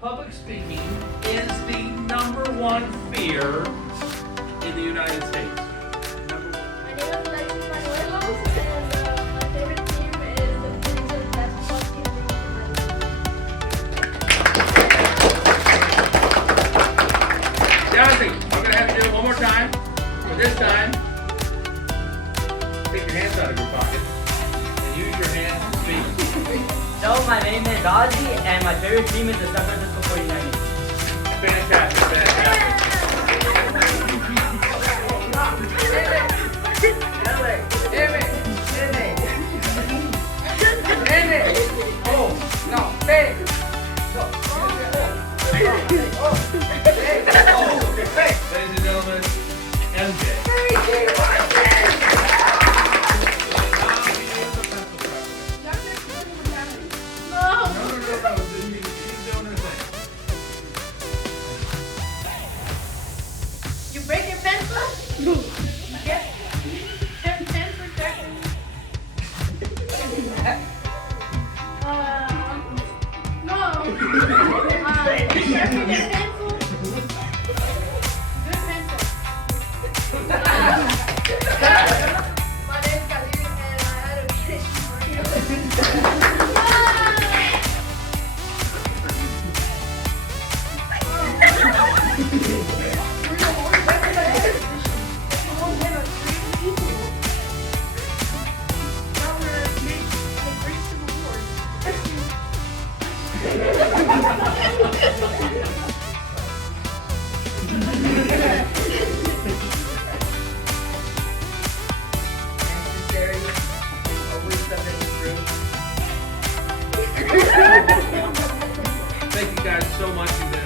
public speaking is the #1 fear in the United States? Number one. My name is Alexis Manuelos, and my favorite team is the Phoenix basketball team. Jonathan, I'm going to have you do it one more time. But this time, take your hands out of your pocket and use your hands to speak. So, my name is Ozzy, and my favorite team is the San Francisco 49ers. Fantastic, fantastic. Ladies and gentlemen, MJ. No! No. She's doing her thing. You break your pencil? Get your pen protected. No. Sharpen your pencil. Good pencil. My name's Khalid, and I had a fish for you. Thank you guys so much. You've been